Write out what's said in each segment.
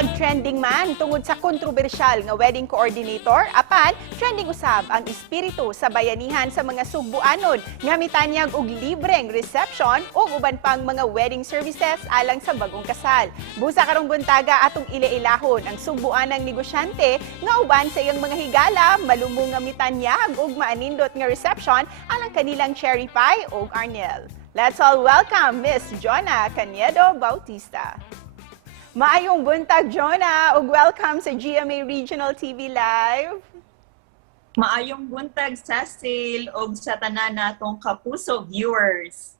Nag-trending man tungod sa kontrobersyal nga wedding coordinator, apan trending usab ang espiritu sa bayanihan sa mga Sugbuanon nga mitanyag og libreng reception ug uban pang mga wedding services alang sa bagong kasal. Busa karong buntaga atong ilailahon ang Sugbuanang negosyante nga uban sa iyang mga higala malumong nga mitanyag ug maanindot nga reception alang kanilang cherry pie ug arnel. Let's all welcome Miss Jonna Canedo Bautista. Maayong buntag, Jonna, ug welcome sa GMA Regional TV Live. Maayong buntag, Cecil, ug sa tanan natong kapuso viewers.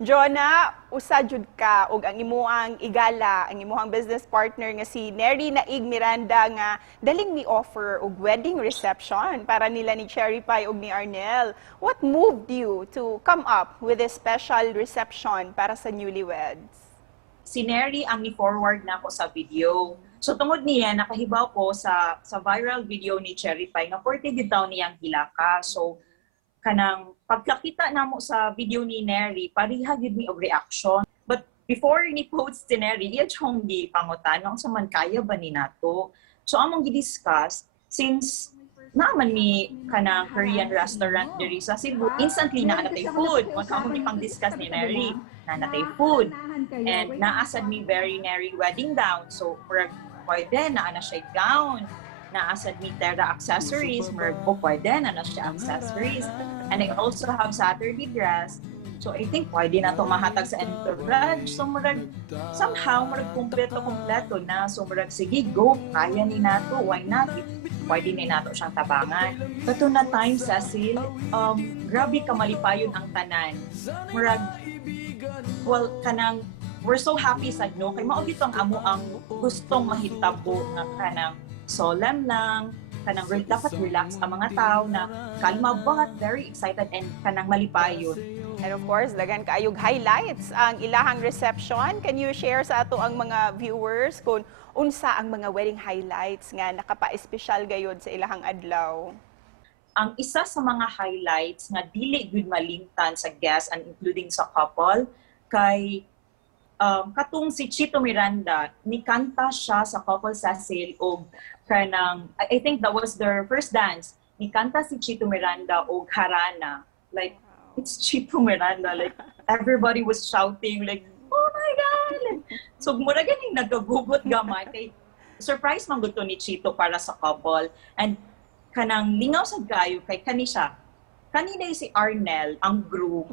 Jonna, usa jud ka ug ang imuang igala, ang imuang business partner nga si Neri Naig Miranda nga daling mi-offer og wedding reception para nila ni Cherry Pie ug ni Arnel. What moved you to come up with this special reception para sa newlyweds? Si Neri ang ni-forward na ako sa video. So tungod niya, nakahibaw ko sa viral video ni Cherry Pie nga 40 gid daw niyang hilaka. So kanang pagkakita namo sa video ni Neri, pariha gid mi og reaction. But before ni post si Neri, iya chong gi pangutana sa man kaya ba ni nato. So among gi-discuss since naman mi kanang Korean restaurant diri sa Cebu, instantly na natay food. Mo among gipang-discuss ni Neri na natay food. And naasad mi very Neri wedding gown. So pwede na siya gown. Naasad mi Terra accessories, po pwede na siya accessories. And I also have Saturday dress. So I think pwede na to mahatag sa entourage. So somehow kumpleto na. So sige, go, kaya ni nato, why not? Pwede ni nato siyang tabangan. Kato na time, Cecil, grabe kamalipayon ang tanan. Well, we're so happy sad no kay mao gito ang amo ang gustong mahitabo nga kanang solemn lang, kanang dapat relax ang mga tao na kalma but very excited and kanang malipayon. And of course, dagan kaayog highlights ang ilahang reception. Can you share sa ato ang mga viewers kung unsa ang mga wedding highlights nga nakapa-espesyal gayud sa ilahang adlaw? Ang isa sa mga highlights nga dili gud malimtan sa guests and including sa couple kay katong si Chito Miranda, nikanta siya sa couple Cecil og kanang I think that was their first dance. Nikanta si Chito Miranda og Harana. Like it's Chito Miranda, like everybody was shouting like oh my god. So mura ganing nagagugot gamay kay surprise man gud to ni Chito para sa couple and kanang lingaw sa gayo kay kanina si Arnel, ang groom,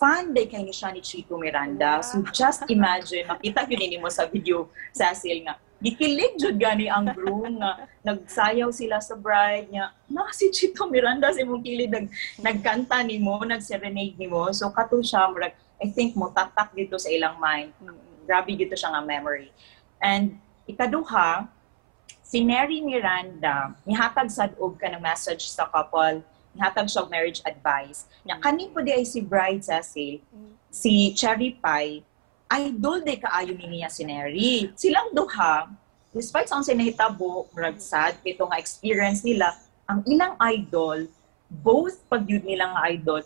fan day kay ni siya ni Chito Miranda. So just imagine, makita yun mo sa video, Cecil nga, gikilig jud gani ang groom nga, nagsayaw sila sa bride niya, si Chito Miranda sa imong kilid, nagkanta ni mo, nag-serenade ni mo. So kato siya, I think mo tatak dito sa ilang mind. Grabe dito siya nga memory. And ikaduha, si Neri Miranda, nihatag sad og ka ng message sa couple, nihatag siya marriage advice. Nya kani po di ay si bride Cecil, si Cherry Pie, idol de kaayo niya si Neri. Silang duha, despite sa nahitabo, murag sad, ito nga experience nila, ang ilang idol, both pagyud nilang idol,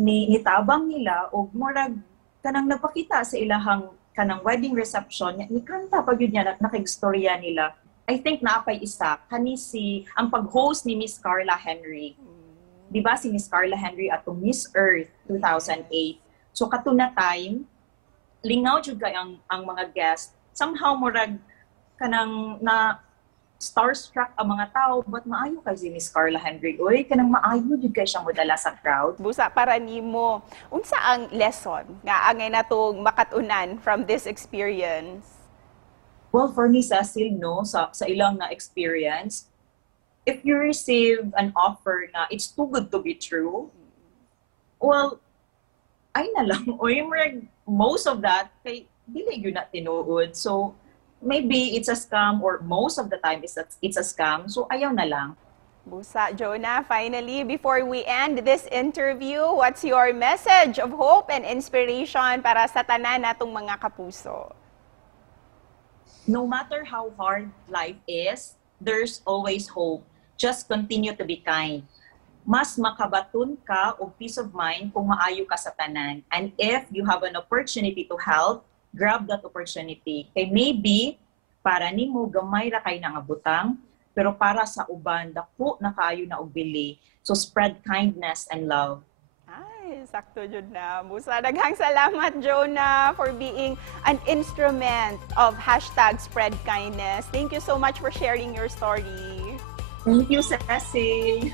nitabang nila o murag kanang nagpakita sa ilahang kanang wedding reception, ni kanta pagyud niya nakig-storya nila. I think naapay isa, ang pag-host ni Miss Carla Henry. Di ba si Miss Carla Henry atong Miss Earth 2008. So kato na time, lingaw jud kay ang mga guests. Somehow murag kanang na starstruck ang mga tao, but maayo kay si Miss Carla Henry. Oy, kanang maayo jud kay siyang modala sa crowd. Busa para nimo, unsa ang lesson nga angay natong makatunan from this experience? Well, for me, Cecil, no, sa ilang na experience, if you receive an offer na it's too good to be true, well, ay na lang. O most of that, kay dili yun na tinuod. So, maybe it's a scam or most of the time it's a scam. So, ayaw na lang. Busa, Jonna, finally, before we end this interview, what's your message of hope and inspiration para sa tanan natong mga kapuso? No matter how hard life is, there's always hope. Just continue to be kind. Mas makabaton ka o peace of mind kung maayo ka sa tanan. And if you have an opportunity to help, grab that opportunity. Kay maybe para nimo gamay ra kay nga butang, pero para sa uban dako na kaayo na og bili. So spread kindness and love. Ay, sakto jud na. Musa, daghang salamat, Jonah, for being an instrument of #SpreadKindness. Thank you so much for sharing your story. Thank you, Cecil.